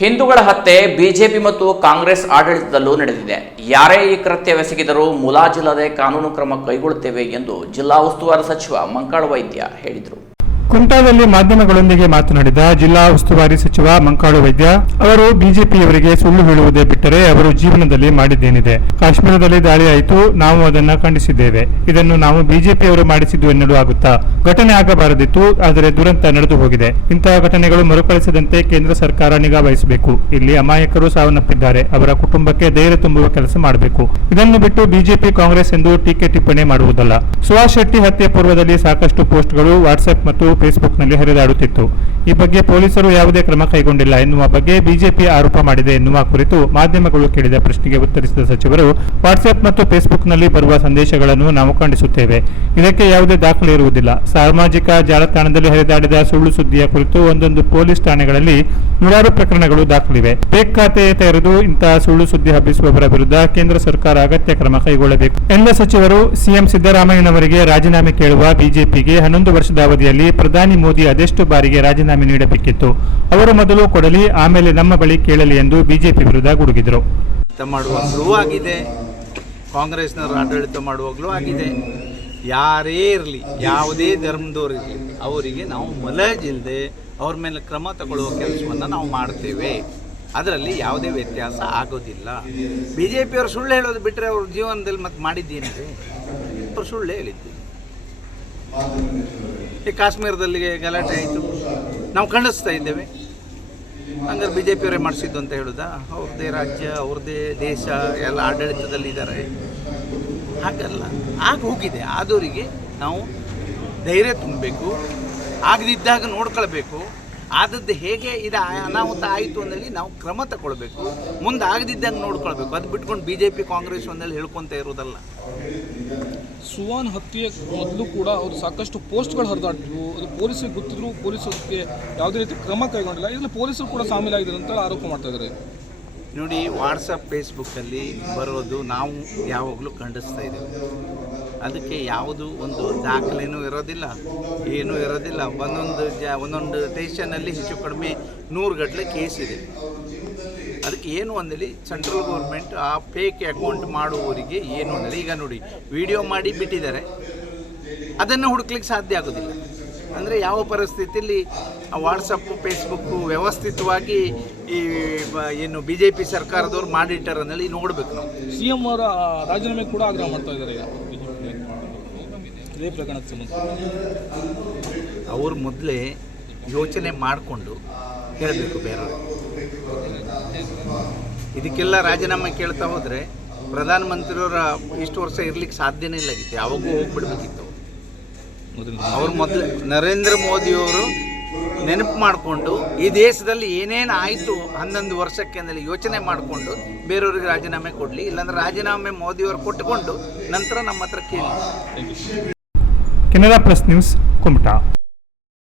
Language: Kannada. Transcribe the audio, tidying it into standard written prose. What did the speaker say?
ಹಿಂದೂಗಳ ಹತ್ಯೆ ಬಿಜೆಪಿ ಮತ್ತು ಕಾಂಗ್ರೆಸ್ ಆಡಳಿತದಲ್ಲೂ ನಡೆದಿದೆ. ಯಾರೇ ಈ ಕೃತ್ಯವೆಸಗಿದರೂ ಮುಲಾಜಿಲ್ಲದೆ ಕಾನೂನು ಕ್ರಮ ಕೈಗೊಳ್ಳುತ್ತೇವೆ ಎಂದು ಜಿಲ್ಲಾ ಉಸ್ತುವಾರಿ ಸಚಿವ ಮಂಕಾಳ ವೈದ್ಯ ಹೇಳಿದರು. ಕುಮಟಾದಲ್ಲಿ ಮಾಧ್ಯಮಗಳೊಂದಿಗೆ ಮಾತನಾಡಿದ ಜಿಲ್ಲಾ ಉಸ್ತುವಾರಿ ಸಚಿವ ಮಂಕಾಳು ವೈದ್ಯ ಅವರು ಬಿಜೆಪಿಯವರಿಗೆ ಸುಳ್ಳು ಹೇಳುವುದೇ ಬಿಟ್ಟರೆ ಅವರು ಜೀವನದಲ್ಲಿ ಮಾಡಿದ್ದೇನಿದೆ. ಕಾಶ್ಮೀರದಲ್ಲಿ ದಾಳಿ ಆಯಿತು, ನಾವು ಅದನ್ನ ಖಂಡಿಸಿದ್ದೇವೆ. ಇದನ್ನು ನಾವು ಬಿಜೆಪಿಯವರು ಮಾಡಿಸಿದ್ದು ಎನ್ನಲು ಆಗುತ್ತಾ? ಘಟನೆ ಆಗಬಾರದಿತ್ತು, ಆದರೆ ದುರಂತ ನಡೆದು ಹೋಗಿದೆ. ಇಂತಹ ಘಟನೆಗಳು ಮರುಕಳಿಸದಂತೆ ಕೇಂದ್ರ ಸರ್ಕಾರ ನಿಗಾ ವಹಿಸಬೇಕು. ಇಲ್ಲಿ ಅಮಾಯಕರು ಸಾವನ್ನಪ್ಪಿದ್ದಾರೆ, ಅವರ ಕುಟುಂಬಕ್ಕೆ ಧೈರ್ಯ ತುಂಬುವ ಕೆಲಸ ಮಾಡಬೇಕು. ಇದನ್ನು ಬಿಟ್ಟು ಬಿಜೆಪಿ ಕಾಂಗ್ರೆಸ್ ಎಂದು ಟೀಕೆ ಟಿಪ್ಪಣಿ ಮಾಡುವುದಲ್ಲ. ಸುಹಾಸ್ ಶೆಟ್ಟಿ ಹತ್ಯೆ ಪೂರ್ವದಲ್ಲಿ ಸಾಕಷ್ಟು ಪೋಸ್ಟ್ಗಳು ವಾಟ್ಸ್ಆಪ್ ಮತ್ತು ಫೇಸ್ಬುಕ್ನಲ್ಲಿ ಹರಿದಾಡುತ್ತಿತ್ತು. ಈ ಬಗ್ಗೆ ಪೊಲೀಸರು ಯಾವುದೇ ಕ್ರಮ ಕೈಗೊಂಡಿಲ್ಲ ಎನ್ನುವ ಬಗ್ಗೆ ಬಿಜೆಪಿ ಆರೋಪ ಮಾಡಿದೆ ಎನ್ನುವ ಕುರಿತು ಮಾಧ್ಯಮಗಳು ಕೇಳಿದ ಪ್ರಶ್ನೆಗೆ ಉತ್ತರಿಸಿದ ಸಚಿವರು, ವಾಟ್ಸ್ಆಪ್ ಮತ್ತು ಫೇಸ್ಬುಕ್ನಲ್ಲಿ ಬರುವ ಸಂದೇಶಗಳನ್ನು ನಾವು ಖಂಡಿಸುತ್ತೇವೆ. ಇದಕ್ಕೆ ಯಾವುದೇ ದಾಖಲೆ ಇರುವುದಿಲ್ಲ. ಸಾಮಾಜಿಕ ಜಾಲತಾಣದಲ್ಲಿ ಹರಿದಾಡಿದ ಸುಳ್ಳು ಸುದ್ದಿಯ ಕುರಿತು ಒಂದೊಂದು ಪೊಲೀಸ್ ಠಾಣೆಗಳಲ್ಲಿ ನೂರಾರು ಪ್ರಕರಣಗಳು ದಾಖಲಿವೆ. ಫೇಕ್ ಖಾತೆ ತೆರೆದು ಇಂತಹ ಸುಳ್ಳು ಸುದ್ದಿ ಹಬ್ಬಿಸುವವರ ವಿರುದ್ಧ ಕೇಂದ್ರ ಸರ್ಕಾರ ಅಗತ್ಯ ಕ್ರಮ ಕೈಗೊಳ್ಳಬೇಕು ಎಂದ ಸಚಿವರು, ಸಿಎಂ ಸಿದ್ದರಾಮಯ್ಯನವರಿಗೆ ರಾಜೀನಾಮೆ ಕೇಳುವ ಬಿಜೆಪಿಗೆ 11 ವರ್ಷದ ಅವಧಿಯಲ್ಲಿ ಪ್ರಧಾನಿ ಮೋದಿ ಅದೆಷ್ಟು ಬಾರಿಗೆ ರಾಜೀನಾಮೆ ನೀಡಬೇಕಿತ್ತು? ಅವರು ಮೊದಲು ಕೊಡಲಿ, ಆಮೇಲೆ ನಮ್ಮ ಬಳಿ ಕೇಳಲಿ ಎಂದು ಬಿಜೆಪಿ ವಿರುದ್ಧ ಗುಡುಗಿದರು. ಮಾಡುವಾಗಲೂ ಆಗಿದೆ, ಕಾಂಗ್ರೆಸ್ನವರು ಆಡಳಿತ ಮಾಡುವಾಗಲೂ ಆಗಿದೆ. ಯಾರೇ ಇರಲಿ, ಯಾವುದೇ ಧರ್ಮದವರಿರಲಿ, ಅವರಿಗೆ ನಾವು ಮುಲಾಜಿಲ್ಲದೆ ಅವ್ರ ಮೇಲೆ ಕ್ರಮ ತಗೊಳ್ಳುವ ಕೆಲಸವನ್ನು ನಾವು ಮಾಡ್ತೇವೆ. ಅದರಲ್ಲಿ ಯಾವುದೇ ವ್ಯತ್ಯಾಸ ಆಗೋದಿಲ್ಲ. ಬಿ ಜೆ ಪಿಯವರು ಸುಳ್ಳು ಹೇಳೋದು ಬಿಟ್ಟರೆ ಅವ್ರ ಜೀವನದಲ್ಲಿ ಮತ್ತೆ ಮಾಡಿದ್ದೇನಿದೆ? ಅವ್ರು ಸುಳ್ಳು ಹೇಳಿದ್ದು. ಈ ಕಾಶ್ಮೀರದಲ್ಲಿ ಗಲಾಟೆ ಆಯಿತು, ನಾವು ಖಂಡಿಸ್ತಾ ಇದ್ದೇವೆ. ಹಂಗಾರೆ ಬಿ ಜೆ ಪಿಯವರೇ ಮಾಡಿಸಿದ್ದು ಅಂತ ಹೇಳೋದಾ? ಅವ್ರದ್ದೇ ರಾಜ್ಯ, ಅವ್ರದ್ದೇ ದೇಶ ಎಲ್ಲ ಆಡಳಿತದಲ್ಲಿದ್ದಾರೆ. ಹಾಗಲ್ಲ, ಆಗ ಹೋಗಿದೆ. ಆದವರಿಗೆ ನಾವು ಧೈರ್ಯ ತುಂಬಬೇಕು, ಆಗದಿದ್ದಾಗ ನೋಡ್ಕೊಳ್ಬೇಕು. ಆದದ್ದು ಹೇಗೆ ಇದು ಅನಾಹುತ ಆಯಿತು ಅಂದಲ್ಲಿ ನಾವು ಕ್ರಮ ತಗೊಳ್ಬೇಕು, ಮುಂದೆ ಆಗದಿದ್ದಾಗ ನೋಡ್ಕೊಳ್ಬೇಕು. ಅದು ಬಿಟ್ಕೊಂಡು ಬಿ ಜೆ ಪಿ ಕಾಂಗ್ರೆಸ್ ಒಂದಲ್ಲಿ ಹೇಳ್ಕೊತ ಇರೋದಲ್ಲ. ಸುವಾನ್ ಹತ್ಯೆ ಮೊದಲು ಕೂಡ ಅವರು ಸಾಕಷ್ಟು ಪೋಸ್ಟ್ಗಳು ಹರಿದಾಡಿದ್ರು, ಅದು ಪೊಲೀಸರಿಗೆ ಗೊತ್ತಿದ್ರು, ಪೊಲೀಸರಿಗೆ ಯಾವುದೇ ರೀತಿ ಕ್ರಮ ಕೈಗೊಂಡಿಲ್ಲ. ಇದರಲ್ಲಿ ಪೊಲೀಸರು ಕೂಡ ಸಾಮೀಲಾಗಿದ್ದಾರೆ ಅಂತ ಆರೋಪ ಮಾಡ್ತಾ ಇದ್ದಾರೆ. ನೋಡಿ, ವಾಟ್ಸಪ್ ಫೇಸ್ಬುಕ್ಕಲ್ಲಿ ಬರೋದು ನಾವು ಯಾವಾಗಲೂ ಖಂಡಿಸ್ತಾ ಇದ್ದೇವೆ. ಅದಕ್ಕೆ ಯಾವುದು ಒಂದು ದಾಖಲೆನೂ ಇರೋದಿಲ್ಲ, ಏನೂ ಇರೋದಿಲ್ಲ. ಒಂದೊಂದು ಸ್ಟೇಷನಲ್ಲಿ ಹೆಚ್ಚು ಕಡಿಮೆ 100 ಗಟ್ಟಲೆ ಕೇಸ್ ಇದೆ. ಅದಕ್ಕೆ ಏನು ಅಂದಲ್ಲಿ ಸೆಂಟ್ರಲ್ ಗೌರ್ಮೆಂಟ್ ಆ ಫೇಕ್ ಅಕೌಂಟ್ ಮಾಡುವವರಿಗೆ ಏನು ಅಂದಲ್ಲಿ, ಈಗ ನೋಡಿ ವಿಡಿಯೋ ಮಾಡಿ ಬಿಟ್ಟಿದ್ದಾರೆ, ಅದನ್ನು ಹುಡುಕ್ಲಿಕ್ಕೆ ಸಾಧ್ಯ ಆಗೋದಿಲ್ಲ. ಅಂದರೆ ಯಾವ ಪರಿಸ್ಥಿತಿಯಲ್ಲಿ ವಾಟ್ಸಪ್ಪು ಫೇಸ್ಬುಕ್ಕು ವ್ಯವಸ್ಥಿತವಾಗಿ ಈ ಏನು ಬಿ ಜೆ ಪಿ ಸರ್ಕಾರದವ್ರು ಮಾಡಿಟ್ಟಾರನ್ನಲ್ಲಿ ನೋಡಬೇಕು. ನಾವು ಸಿ ಎಂ ಅವರ ರಾಜೀನಾಮೆ ಕೂಡ ಆಗ್ರಹ ಮಾಡ್ತಾ ಇದ್ದಾರೆ. ಇದೇ ಪ್ರಕರಣಕ್ಕೆ ಸಂಬಂಧ ಅವರು ಮೊದಲೇ ಯೋಚನೆ ಮಾಡಿಕೊಂಡು ಹೇಳಬೇಕು ಬೇರೆಯವರು. ಇದಕ್ಕೆಲ್ಲ ರಾಜೀನಾಮೆ ಕೇಳ್ತಾ ಹೋದರೆ ಪ್ರಧಾನಮಂತ್ರಿಯವರ ಇಷ್ಟು ವರ್ಷ ಇರ್ಲಿಕ್ಕೆ ಸಾಧ್ಯನೇ ಇಲ್ಲಾಗಿತ್ತು, ಯಾವಾಗೂ ಹೋಗ್ಬಿಡ್ಬೇಕಿತ್ತು. ಅವ್ರು ಮೊದಲು ನರೇಂದ್ರ ಮೋದಿಯವರು ನೆನಪು ಮಾಡಿಕೊಂಡು ಈ ದೇಶದಲ್ಲಿ ಏನೇನು ಆಯಿತು 11 ವರ್ಷಕ್ಕೆ ಅಂದಲ್ಲಿ ಯೋಚನೆ ಮಾಡಿಕೊಂಡು ಬೇರೆಯವ್ರಿಗೆ ರಾಜೀನಾಮೆ ಕೊಡಲಿ. ಇಲ್ಲಾಂದ್ರೆ ರಾಜೀನಾಮೆ ಮೋದಿಯವರು ಕೊಟ್ಟುಕೊಂಡು ನಂತರ ನಮ್ಮ ಹತ್ರ ಕೇಳಿ. Canara plus news, Kumta.